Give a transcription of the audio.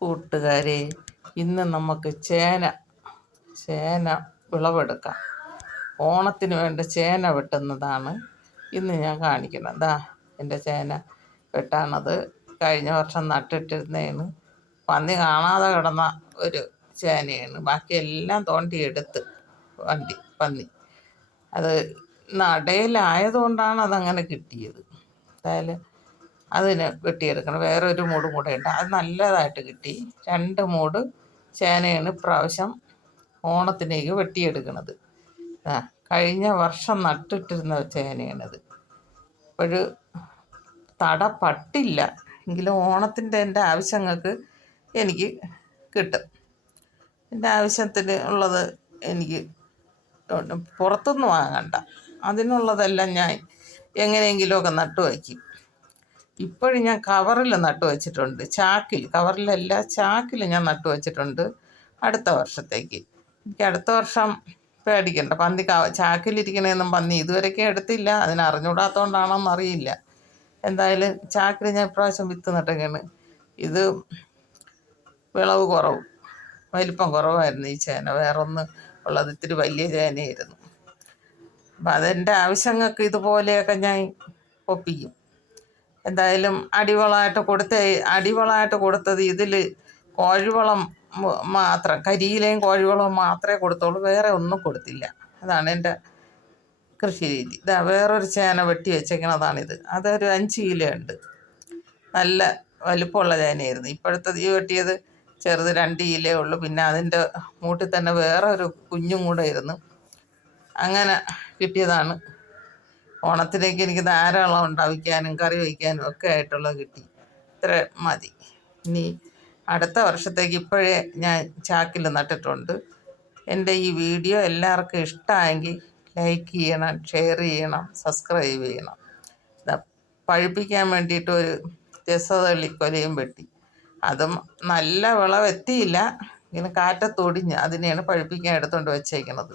കൂട്ടുകാരെ ഇന്ന് നമുക്ക് ചേന ചേന വിളവെടുക്കാം. ഓണത്തിന് വേണ്ട ചേന വെട്ടുന്നതാണ് ഇന്ന് ഞാൻ കാണിക്കുന്നത്. ദാ എന്റെ ചേന വെട്ടാണത്. കഴിഞ്ഞ വർഷം നട്ടിട്ടിരുന്നതാണ് പന്നി കാണാതെ കിടന്ന ഒരു ചേനയാണ്. ബാക്കിയെല്ലാം തോണ്ടിയെടുത്ത് വണ്ടി പന്നി. അത് നടയിലായതുകൊണ്ടാണ് അതങ്ങനെ കിട്ടിയത്. എന്തായാലും അതിന് വെട്ടിയെടുക്കണം. വേറെ ഒരു മൂടും കൂടെ ഉണ്ട്. അത് നല്ലതായിട്ട് കിട്ടി. രണ്ട് മൂട് ചേനയാണ് ഇപ്രാവശ്യം ഓണത്തിനേക്ക് വെട്ടിയെടുക്കണത്. ആ കഴിഞ്ഞ വർഷം നട്ടിട്ടിരുന്ന ചേനയാണിത്. ഒരു തട പട്ടില്ല എങ്കിലും ഓണത്തിന്റെ എന്റെ ആവശ്യങ്ങൾക്ക് എനിക്ക് കിട്ടും. എന്റെ ആവശ്യത്തിന് ഉള്ളത് എനിക്ക് പുറത്തുനിന്ന് വാങ്ങണ്ട. അതിനുള്ളതെല്ലാം ഞാൻ എങ്ങനെയെങ്കിലുമൊക്കെ നട്ടു വയ്ക്കും. ഇപ്പോഴും ഞാൻ കവറിൽ നട്ടു വച്ചിട്ടുണ്ട്. ചാക്കിൽ കവറിലല്ല ചാക്കിൽ ഞാൻ നട്ടു വച്ചിട്ടുണ്ട് അടുത്ത വർഷത്തേക്ക്. എനിക്ക് അടുത്ത വർഷം പേടിക്കണ്ട. പന്നി ക ചാക്കിലിരിക്കണേന്നും പന്നി ഇതുവരെയൊക്കെ എടുത്തില്ല. അതിന് അറിഞ്ഞുകൂടാത്തതുകൊണ്ടാണോന്ന് അറിയില്ല. എന്തായാലും ചാക്കിൽ ഞാൻ ഇപ്രാവശ്യം വിത്ത് നട്ടേക്കാണ്. ഇത് വിളവ് കുറവ് വലിപ്പം കുറവായിരുന്നു ഈ ചേന. വേറൊന്ന് ഉള്ളത് ഇത്തിരി വലിയ ചേനയായിരുന്നു. അപ്പം അതെന്റെ ആവശ്യങ്ങൾക്ക് ഇതുപോലെയൊക്കെ ഞാൻ ഒപ്പിക്കും. എന്തായാലും അടിവളമായിട്ട് കൊടുത്ത അടിവളമായിട്ട് കൊടുത്തത് ഇതിൽ കോഴിവളം മാത്രം കരിയിലയും കോഴിവളവും മാത്രമേ കൊടുത്തുള്ളൂ വേറെ ഒന്നും കൊടുത്തില്ല. അതാണ് എന്റെ കൃഷി രീതി. ഇതാ വേറൊരു ചേന വെട്ടി വെച്ചേക്കണതാണിത്. അതൊരു അഞ്ച് കിലോ ഉണ്ട്. നല്ല വലുപ്പമുള്ള ചേനയായിരുന്നു. ഇപ്പോഴത്തെ ഈ വെട്ടിയത് ചെറുത് രണ്ട് കിലോ ഉള്ളൂ. പിന്നെ അതിന്റെ മൂട്ടിൽ തന്നെ വേറെ ഒരു കുഞ്ഞും കൂടെ ഇരുന്നു അങ്ങനെ കിട്ടിയതാണ് ഓണത്തിലേക്ക് എനിക്ക് ധാരാളം ഉണ്ടാവിക്കാനും കറി വയ്ക്കാനും ഒക്കെ ആയിട്ടുള്ളത് കിട്ടി. ഇത്ര മതി. ഇനി അടുത്ത വർഷത്തേക്ക് ഇപ്പോഴേ ഞാൻ ചാക്കിൽ നട്ടിട്ടുണ്ട്. എന്റെ ഈ വീഡിയോ എല്ലാവർക്കും ഇഷ്ടമായെങ്കിൽ ലൈക്ക് ചെയ്യണം ഷെയർ ചെയ്യണം സബ്സ്ക്രൈബ് ചെയ്യണം. പഴുപ്പിക്കാൻ വേണ്ടിയിട്ട് ഒരു രസതള്ളിക്കൊലയും വെട്ടി. അതും നല്ല വിളവെത്തിയില്ല. ഇങ്ങനെ കാറ്റത്തൊടിഞ്ഞ് അതിനെയാണ് പഴുപ്പിക്കാൻ എടുത്തുകൊണ്ട് വെച്ചേക്കണത്.